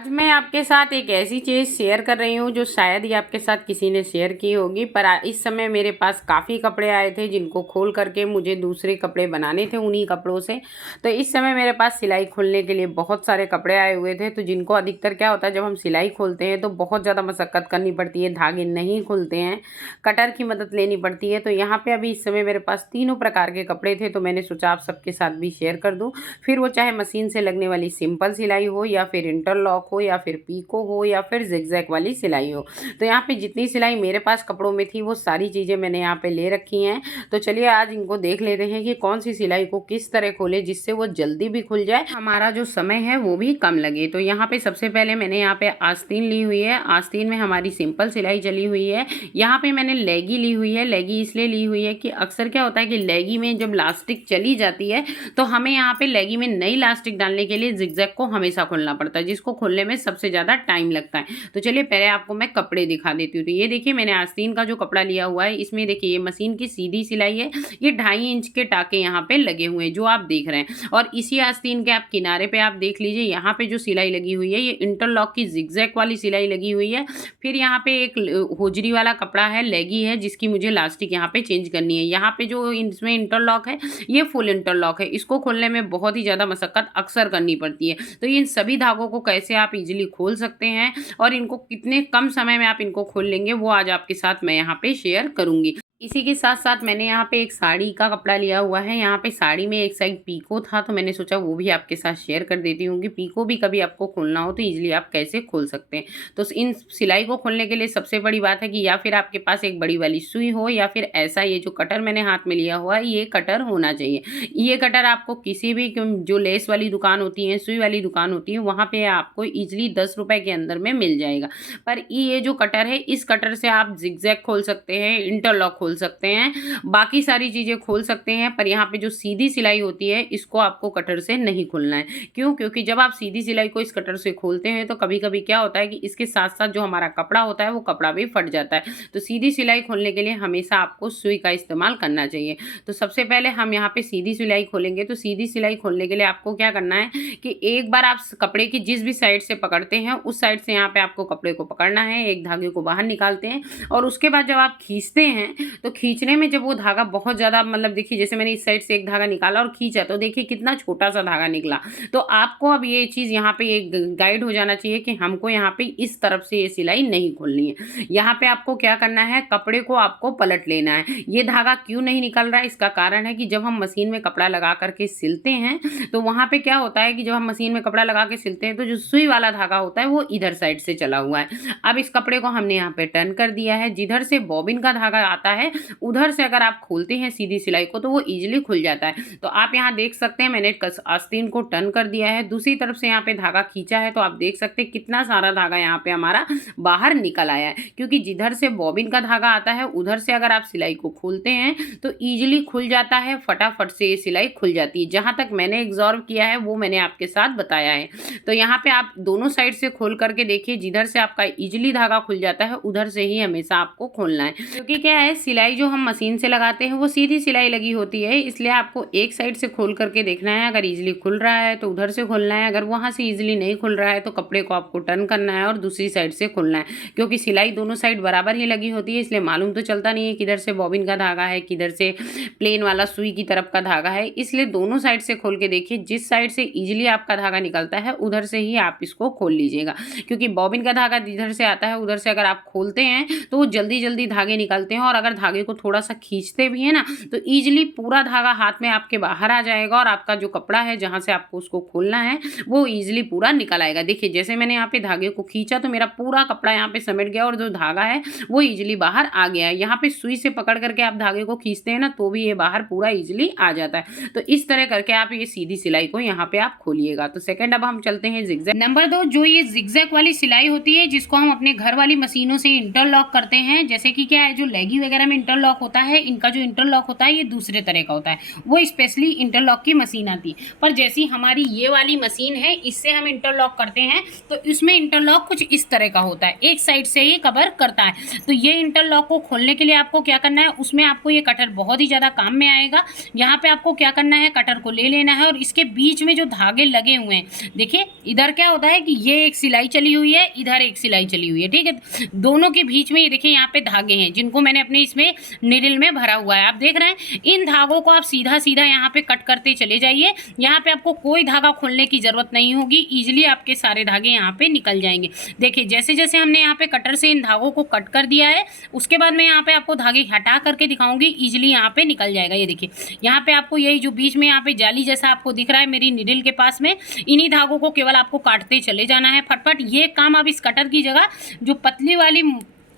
आज मैं आपके साथ एक ऐसी चीज़ शेयर कर रही हूँ जो शायद ही आपके साथ किसी ने शेयर की होगी, पर इस समय मेरे पास काफ़ी कपड़े आए थे जिनको खोल करके मुझे दूसरे कपड़े बनाने थे उन्हीं कपड़ों से। तो इस समय मेरे पास सिलाई खोलने के लिए बहुत सारे कपड़े आए हुए थे, तो जिनको अधिकतर क्या होता है, जब हम सिलाई खोलते हैं तो बहुत ज़्यादा मशक्क़त करनी पड़ती है, धागे नहीं खुलते हैं, कटर की मदद लेनी पड़ती है। तो यहाँ पर अभी इस समय मेरे पास तीनों प्रकार के कपड़े थे, तो मैंने सोचा आप सबके साथ भी शेयर कर दूँ। फिर वो चाहे मशीन से लगने वाली सिंपल सिलाई हो या फिर इंटरलॉक हो या फिर पीको हो या फिर जिगजैग वाली सिलाई हो। तो यहाँ पे जितनी सिलाई मेरे पास कपड़ों में थी वो सारी चीज़ें मैंने यहाँ पे ले रखी हैं। तो चलिए आज इनको देख लेते हैं कि कौन सी सिलाई को किस तरह खोले जिससे वो जल्दी भी खुल जाए, हमारा जो समय है वो भी कम लगे। तो यहाँ पे सबसे पहले मैंने यहाँ पे आस्तीन ली हुई है। आस्तीन में हमारी सिंपल सिलाई चली हुई है। यहाँ पे मैंने लेगी ली हुई है। लेगी इसलिए ली हुई है कि अक्सर क्या होता है कि लेगी में जब लास्टिक चली जाती है तो हमें यहाँ पे लेगी में नई लास्टिक डालने के लिए जिगजैग को हमेशा खोलना पड़ता है, जिसको खोलने में सबसे ज़्यादा टाइम लगता है। तो चलिए पहले आपको मैं कपड़े दिखा देती हूँ। तो ये देखिए मैंने आस्तीन का जो कपड़ा लिया हुआ है, इसमें देखिए ये मशीन की सीधी सिलाई है। ये 2.5 इंच के टाके यहाँ पे लगे हुए हैं जो आप देख रहे हैं, और इसी आस्तीन के आप किनारे पे आप देख लीजिए यहाँ पे जो सिलाई लगी हुई है ये इंटरलॉक की जिगजैग वाली सिलाई लगी हुई है। फिर यहाँ पे एक होजरी वाला कपड़ा है, लेगी है, जिसकी मुझे लास्टिक यहाँ पे चेंज करनी है। यहाँ पे जो इसमें इंटरलॉक है ये फुल इंटरलॉक है, इसको खोलने में बहुत ही ज़्यादा मशक्क़त अक्सर करनी पड़ती है। तो इन सभी धागों को कैसे आप इजीली खोल सकते हैं और इनको कितने कम समय में आप इनको खोल लेंगे वो आज आपके साथ मैं यहाँ पे शेयर करूँगी। इसी के साथ साथ मैंने यहाँ पे एक साड़ी का कपड़ा लिया हुआ है। यहाँ पे साड़ी में एक साइड पीको था तो मैंने सोचा वो भी आपके साथ शेयर कर देती हूँ कि पीको भी कभी आपको खोलना हो तो इजीली आप कैसे खोल सकते हैं। तो इन सिलाई को खोलने के लिए सबसे बड़ी बात है कि या फिर आपके पास एक बड़ी वाली सुई हो या फिर ऐसा ये जो कटर मैंने हाथ में लिया हुआ है ये कटर होना चाहिए। ये कटर आपको किसी भी जो लेस वाली दुकान होती है, सुई वाली दुकान होती है, वहाँ पर आपको ईजिली 10 रुपये के अंदर में मिल जाएगा। पर ये जो कटर है इस कटर से आप जिगजैग खोल सकते हैं, इंटरलॉक खोल सकते हैं, बाकी सारी चीज़ें खोल सकते हैं। पर यहाँ पे जो सीधी सिलाई होती है इसको आपको कटर से नहीं खोलना है। क्यों? क्योंकि जब आप सीधी सिलाई को इस कटर से खोलते हैं तो कभी कभी क्या होता है कि इसके साथ साथ जो हमारा कपड़ा होता है वो कपड़ा भी फट जाता है। तो सीधी सिलाई खोलने के लिए हमेशा आपको सुई का इस्तेमाल करना चाहिए। तो सबसे पहले हम यहाँ पे सीधी सिलाई खोलेंगे। तो सीधी सिलाई खोलने के लिए आपको क्या करना है कि एक बार आप कपड़े की जिस भी साइड से पकड़ते हैं उस साइड से यहाँ पे आपको कपड़े को पकड़ना है, एक धागे को बाहर निकालते हैं और उसके बाद जब आप खींचते हैं तो खींचने में जब वो धागा बहुत ज़्यादा, मतलब देखिए जैसे मैंने इस साइड से एक धागा निकाला और खींचा तो देखिए कितना छोटा सा धागा निकला। तो आपको अब ये चीज़ यहाँ पे एक गाइड हो जाना चाहिए कि हमको यहाँ पे इस तरफ से ये सिलाई नहीं खोलनी है। यहाँ पे आपको क्या करना है, कपड़े को आपको पलट लेना है। ये धागा क्यों नहीं निकल रहा है, इसका कारण है कि जब हम मशीन में कपड़ा लगा करके सिलते हैं तो वहाँ पे क्या होता है कि जब हम मशीन में कपड़ा लगा के सिलते हैं तो जो सुई वाला धागा होता है वो इधर साइड से चला हुआ है। अब इस कपड़े को हमने यहाँ पे टर्न कर दिया है। जिधर से बॉबिन का धागा आता है उधर से अगर आप खोलते हैं सीधी सिलाई को तो वो इजीली खुल जाता है। तो आप यहाँ देख सकते हैं मैंने आस्तीन को टर्न कर दिया है, दूसरी तरफ से यहाँ पे धागा खींचा है तो आप देख सकते हैं कितना सारा धागा यहाँ पे हमारा बाहर निकल आया है। क्योंकि जिधर से बॉबिन का धागा आता है उधर से अगर आप सिलाई को खोलते हैं तो ईजिली खुल जाता है, फटाफट से ये सिलाई खुल जाती है। जहाँ तक मैंने ऑब्जर्व किया है वो मैंने आपके साथ बताया है। तो यहाँ पे आप दोनों साइड से खोल करके देखिए, जिधर से आपका ईजिली धागा खुल जाता है उधर से ही हमेशा आपको खोलना है। क्योंकि क्या है, सिलाई जो हम मशीन से लगाते हैं वो सीधी सिलाई लगी होती है, इसलिए आपको एक साइड से खोल करके देखना है। अगर इजीली खुल रहा है तो उधर से खोलना है, अगर वहाँ से इजीली नहीं खुल रहा है तो कपड़े को आपको टर्न करना है और दूसरी साइड से खोलना है। क्योंकि सिलाई दोनों साइड बराबर ही लगी होती है इसलिए मालूम तो चलता नहीं है किधर से बॉबिन का धागा है, किधर से प्लेन वाला सुई की तरफ का धागा है। इसलिए दोनों साइड से खोल के देखिए, जिस साइड से ईजिली आपका धागा निकलता है उधर से ही आप इसको खोल लीजिएगा। क्योंकि बॉबिन का धागा जिधर से आता है उधर से अगर आप खोलते हैं तो वो जल्दी जल्दी धागे निकलते हैं, और अगर धागे को थोड़ा सा खींचते भी है ना तो ईजिली पूरा धागा हाथ में आपके बाहर आ जाएगा और आपका जो कपड़ा है जहाँ से आपको उसको खोलना है वो ईजिली पूरा निकल आएगा। देखिए जैसे मैंने यहाँ पे धागे को खींचा तो मेरा पूरा कपड़ा यहाँ पे समेट गया और जो धागा है वो ईजिली बाहर आ गया है। यहाँ पे सुई से पकड़ करके आप धागे को खींचते हैं ना तो भी ये बाहर पूरा ईजिली आ जाता है। तो इस तरह करके आप ये सीधी सिलाई को यहाँ पे आप खोलिएगा। तो सेकंड अब हम चलते हैं जिगजैग। नंबर 2, जो ये जिगजैग वाली सिलाई होती है जिसको हम अपने घर वाली मशीनों से इंटरलॉक करते हैं, जैसे कि क्या है जो लेगी वगैरह सिस्टम इंटरलॉक होता है, इनका जो इंटरलॉक होता है ये दूसरे तरह का होता है, वो स्पेशली इंटरलॉक की मशीन आती है। पर जैसी हमारी ये वाली मशीन है, इससे हम इंटरलॉक करते हैं तो इसमें इंटरलॉक कुछ इस तरह का होता है, एक साइड से ही कवर करता है। तो ये इंटरलॉक को खोलने के लिए आपको क्या करना है, उसमें आपको ये कटर बहुत ही ज़्यादा काम में आएगा। यहाँ पे आपको क्या करना है, कटर को ले लेना है और इसके बीच में जो धागे लगे हुए हैं, देखिए इधर क्या होता है कि ये एक सिलाई चली हुई है, इधर एक सिलाई चली हुई है, ठीक है। दोनों के बीच में ये देखिए यहाँ पे धागे हैं जिनको मैंने अपने इसमें निडल में भरा हुआ है, आप देख रहे हैं। इन धागों को आप सीधा सीधा यहाँ पे कट करते चले जाइए। यहाँ पे आपको कोई धागा खोलने की जरूरत नहीं होगी, इजिली आपके सारे धागे यहाँ पे निकल जाएंगे। देखिए जैसे जैसे हमने यहाँ पे कटर से इन धागों को कट कर दिया है, उसके बाद मैं यहाँ पे आपको धागे हटा करके दिखाऊंगी, इजिली यहाँ पे निकल जाएगा। ये देखिए यहाँ पे आपको यही जो बीच में यहाँ पे जाली जैसा आपको दिख रहा है मेरी निडल के पास में, इन्हीं धागों को केवल आपको काटते चले जाना है फटफट। ये काम अब इस कटर की जगह जो पतली वाली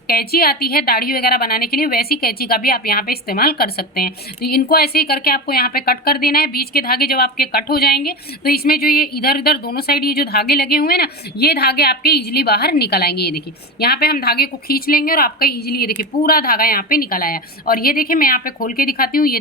कैंची आती है दाढ़ी वगैरह बनाने के लिए, वैसी कैंची का भी आप यहाँ पे इस्तेमाल कर सकते हैं। तो इनको ऐसे ही करके आपको यहाँ पे कट कर देना है। बीच के धागे जब आपके कट हो जाएंगे तो इसमें जो ये इधर उधर दोनों साइड ये जो धागे लगे हुए हैं ना, ये धागे आपके इजिली बाहर निकल आएंगे। ये देखिए यहाँ पे हम धागे को खींच लेंगे और आपका इजिली ये देखिए पूरा धागा यहाँ पे निकल आया। और ये देखिए मैं यहाँ पे खोल के दिखाती हूँ। ये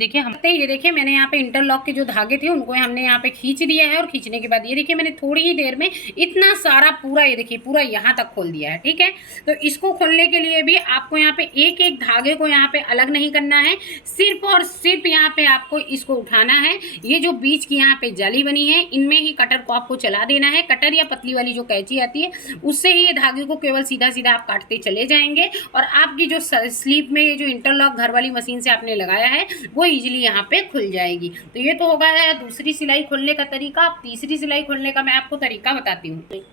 देखिए मैंने यहाँ पे इंटरलॉक के जो धागे थे उनको हमने यहाँ पे खींच दिया है और खींचने के बाद ये देखिए मैंने थोड़ी ही देर में इतना सारा पूरा ये देखिए पूरा यहाँ तक खोल दिया है, ठीक है। तो इसको खोलने के लिए भी आपको यहाँ पे एक एक धागे को यहाँ पे अलग नहीं करना है, सिर्फ और सिर्फ यहाँ पे आपको इसको उठाना है। ये जो बीच की यहाँ पे जाली बनी है इनमें ही कटर को आपको चला देना है। कटर या पतली वाली जो कैंची आती है उससे ही ये धागे को केवल सीधा सीधा आप काटते चले जाएंगे और आपकी जो स्लीप में ये जो इंटरलॉक घर वाली मशीन से आपने लगाया है वो इजिली यहाँ पे खुल जाएगी। तो ये तो होगा दूसरी सिलाई खोलने का तरीका। अब तीसरी सिलाई खोलने का मैं आपको तरीका बताती हूँ।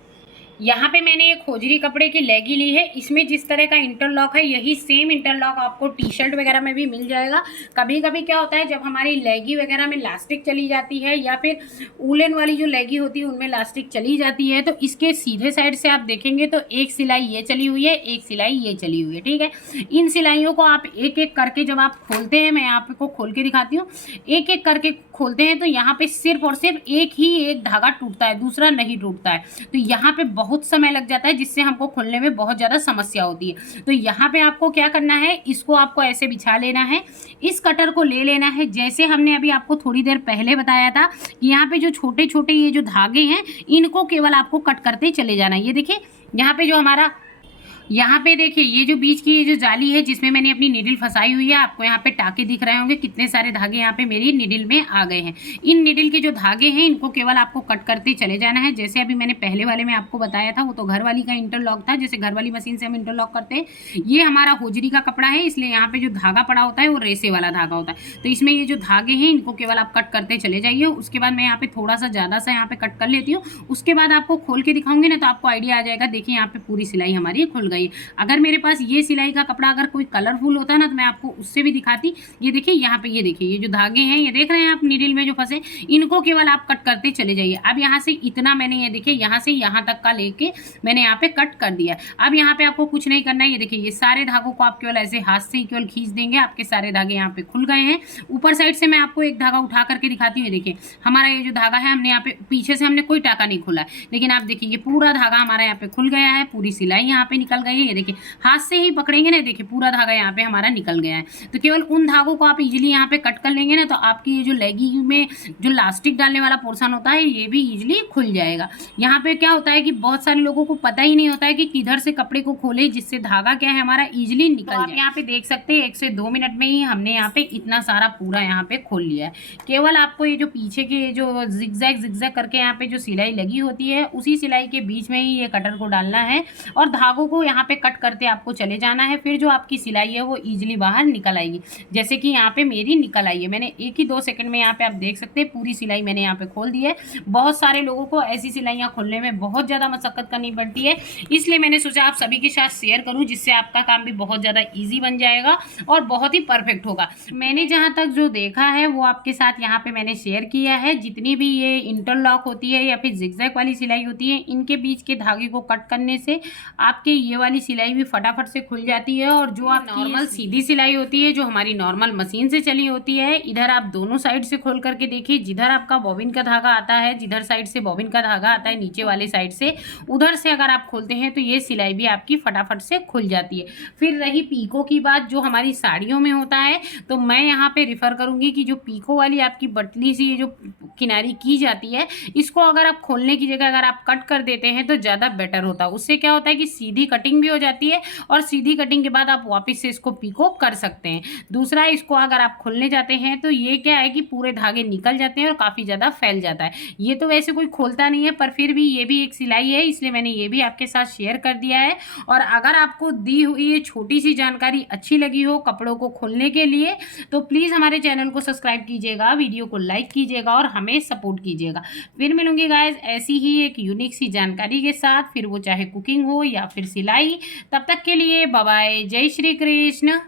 यहाँ पे मैंने एक खोजरी कपड़े की लेगी ली है, इसमें जिस तरह का इंटरलॉक है यही सेम इंटरलॉक आपको टी शर्ट वगैरह में भी मिल जाएगा। कभी कभी क्या होता है जब हमारी लेगी वगैरह में लास्टिक चली जाती है या फिर वूलन वाली जो लेगी होती है उनमें लास्टिक चली जाती है, तो इसके सीधे साइड से आप देखेंगे तो एक सिलाई ये चली हुई है, एक सिलाई ये चली हुई है, ठीक है। इन सिलाइयों को आप एक एक करके जब आप खोलते हैं, मैं आपको खोल के दिखाती हूँ, एक एक करके खोलते हैं तो यहाँ पे सिर्फ और सिर्फ एक ही एक धागा टूटता है, दूसरा नहीं टूटता है। तो यहाँ पे बहुत समय लग जाता है जिससे हमको खोलने में बहुत ज़्यादा समस्या होती है। तो यहाँ पे आपको क्या करना है, इसको आपको ऐसे बिछा लेना है, इस कटर को ले लेना है जैसे हमने अभी आपको थोड़ी देर पहले बताया था कि यहाँ पे जो छोटे छोटे ये जो धागे हैं इनको केवल आपको कट करते चले जाना है। ये देखिए यहाँ पे जो हमारा यहाँ पे देखिए ये जो बीच की ये जो जाली है जिसमें मैंने अपनी निडल फंसाई हुई है, आपको यहाँ पे टाके दिख रहे होंगे, कितने सारे धागे यहाँ पे मेरी निडल में आ गए हैं। इन निडल के जो धागे हैं इनको केवल आपको कट करते चले जाना है। जैसे अभी मैंने पहले वाले में आपको बताया था वो तो घर वाली का इंटरलॉक था, जैसे घर वाली मशीन से हम इंटरलॉक करते हैं। ये हमारा होजरी का कपड़ा है, इसलिए यहाँ पे जो धागा पड़ा होता है वो रेसे वाला धागा होता है। तो इसमें ये जो धागे हैं इनको केवल आप कट करते चले जाइए। उसके बाद मैं यहाँ पे थोड़ा सा ज़्यादा सा यहाँ पे कट कर लेती हूँ, उसके बाद आपको खोल के दिखाऊंगी ना तो आपको आइडिया आ जाएगा। देखिए यहाँ पे पूरी सिलाई हमारी खुल गई। अगर मेरे पास ये सिलाई का कपड़ा अगर कोई कलरफुल होता ना तो मैं आपको उससे भी दिखाती। ये देखिए यहाँ पे ये देखिए ये जो धागे हैं ये देख रहे हैं आप निडल में जो फंसे, इनको केवल आप कट करते चले जाइए। अब यहाँ से इतना मैंने ये देखिए यहाँ से यहाँ तक का लेके मैंने यहाँ पे कट कर दिया। अब यहाँ पे आपको कुछ नहीं करना है। ये देखिए ये सारे धागों को आप केवल ऐसे हाथ से ही केवल खींच देंगे, आपके सारे धागे यहाँ पे खुल गए हैं। ऊपर साइड से मैं आपको एक धागा उठा करके दिखाती हूँ। देखिए हमारा ये जो धागा है हमने यहाँ पे पीछे से हमने कोई टाका नहीं खोला है, लेकिन आप देखिए ये पूरा धागा हमारा यहाँ पे खुल गया है, पूरी सिलाई यहाँ पे निकल गई है। ये देखिए हाथ से ही पकड़ेंगे ना, देखिए पूरा धागा यहाँ पे हमारा निकल गया है। तो केवल उन धागों को आप इजीली यहाँ पे कट कर लेंगे ना तो आपकी ये जो लेगी में जो लास्टिक डालने वाला पोर्शन होता है ये भी इजीली खुल जाएगा। यहाँ पे क्या होता है कि बहुत सारे लोगों को पता ही नहीं होता है कि किधर से कपड़े को खोले जिससे धागा क्या है हमारा इजीली निकल जाए। आप यहाँ पे देख सकते हैं 1 से 2 मिनट में ही हमने यहाँ पे इतना सारा पूरा यहाँ पे खोल लिया है। केवल आपको ये जो पीछे के जो जिगजैग करके यहाँ पे जो सिलाई लगी होती है उसी सिलाई के बीच में ही ये कटर को डालना है और धागों को यहाँ पे कट करते आपको चले जाना है। फिर जो आपकी सिलाई है वो इजीली बाहर निकल आएगी, जैसे कि यहाँ पे मेरी निकल आई है। मैंने 1 ही 2 सेकंड में यहाँ पे आप देख सकते हैं पूरी सिलाई मैंने यहाँ पे खोल दी है। बहुत सारे लोगों को ऐसी सिलाइयाँ खोलने में बहुत ज़्यादा मशक्कत करनी पड़ती है, इसलिए मैंने सोचा आप सभी के साथ शेयर करूँ जिससे आपका काम भी बहुत ज़्यादा ईजी बन जाएगा और बहुत ही परफेक्ट होगा। मैंने जहाँ तक जो देखा है वो आपके साथ यहाँ पे मैंने शेयर किया है। जितनी भी ये इंटरलॉक होती है या फिर जिगजैग वाली सिलाई होती है, इनके बीच के धागे को कट करने से आपके ये वाली सिलाई भी फटाफट से खुल जाती है। और जो आप नॉर्मल सीधी सिलाई होती है, जो हमारी नॉर्मल मशीन से चली होती है, इधर आप दोनों साइड से खोल करके देखिए, जिधर आपका बॉबिन का धागा आता है, जिधर साइड से बॉबिन का धागा आता है नीचे वाले साइड से, उधर से अगर आप खोलते हैं तो ये सिलाई भी आपकी फटाफट से खुल जाती है। फिर रही पीको की बात, जो हमारी साड़ियों में होता है, तो मैं यहाँ पे रिफ़र करूँगी कि जो पीको वाली आपकी बटली सी जो किनारी की जाती है, इसको अगर आप खोलने की जगह अगर आप कट कर देते हैं तो ज़्यादा बेटर होता है। उससे क्या होता है कि सीधी कटिंग भी हो जाती है और सीधी कटिंग के बाद आप वापस से इसको पीको कर सकते हैं। दूसरा, इसको अगर आप खोलने जाते हैं तो ये क्या है कि पूरे धागे निकल जाते हैं और काफ़ी ज़्यादा फैल जाता है। ये तो वैसे कोई खोलता नहीं है, पर फिर भी ये भी एक सिलाई है, इसलिए मैंने ये भी आपके साथ शेयर कर दिया है। और अगर आपको दी हुई ये छोटी सी जानकारी अच्छी लगी हो कपड़ों को खोलने के लिए, तो प्लीज़ हमारे चैनल को सब्सक्राइब कीजिएगा, वीडियो को लाइक कीजिएगा और हमें सपोर्ट कीजिएगा। फिर मिलूंगी गाइज ऐसी ही एक यूनिक सी जानकारी के साथ, फिर वो चाहे कुकिंग हो या फिर सिलाई। तब तक के लिए बाय बाय, जय श्री कृष्ण।